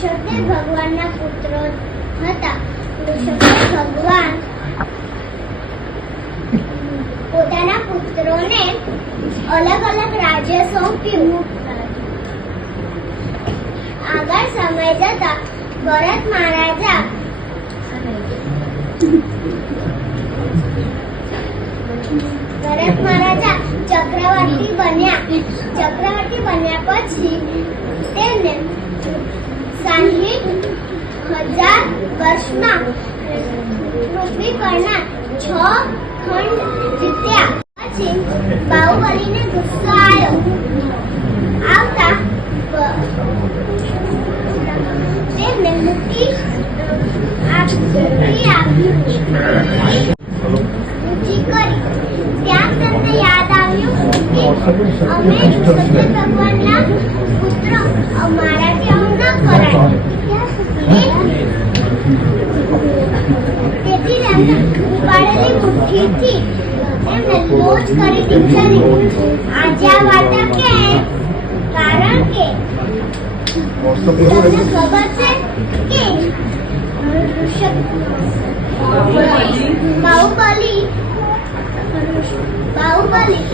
ઋષભદેવ ભગવાનના પુત્ર હતા. ઋષભદેવ ભગવાન પોતાના પુત્રોને અલગ અલગ રાજ્ય સોંપ્યું. આગળ સમય જતા ભરત મહારાજા ભરત મહારાજા ચક્રવર્તી બન્યા. ચક્રવર્તી બન્યા પછી તેમને સાહીઠ હજાર યાદ આવ્યું કે અમે ઋષભદેવ ભગવાનના પુત્ર અમારાથી આવું ન કરાય તેથી તેમને ઉપાડેલી મુઠ્ઠીથી એમને લોચ કરી લીધી આજે આ વાર્તા કે કારણ કે તમને ખબર છે કે બાહુબલી બાહુબલી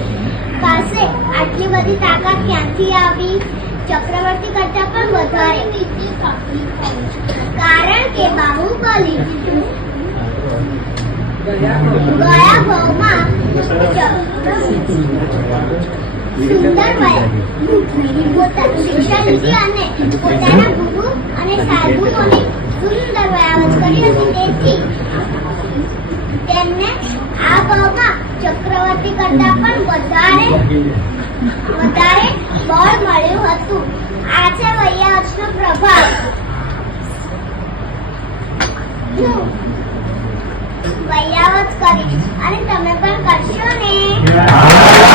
પાસે આટલી બધી તાકાત ક્યાંથી આવી? ચક્રવર્તી કરતા પણ વધારે. કારણ કે બાહુબલી તેમને આ ભાવમાં ચક્રવર્તી કરતા પણ વધારે વધારે બળ મળ્યું હતું આ છે વૈયાવચનો પ્રભાવ વૈયાવત કરીશ અને તમે પણ કરશો ને.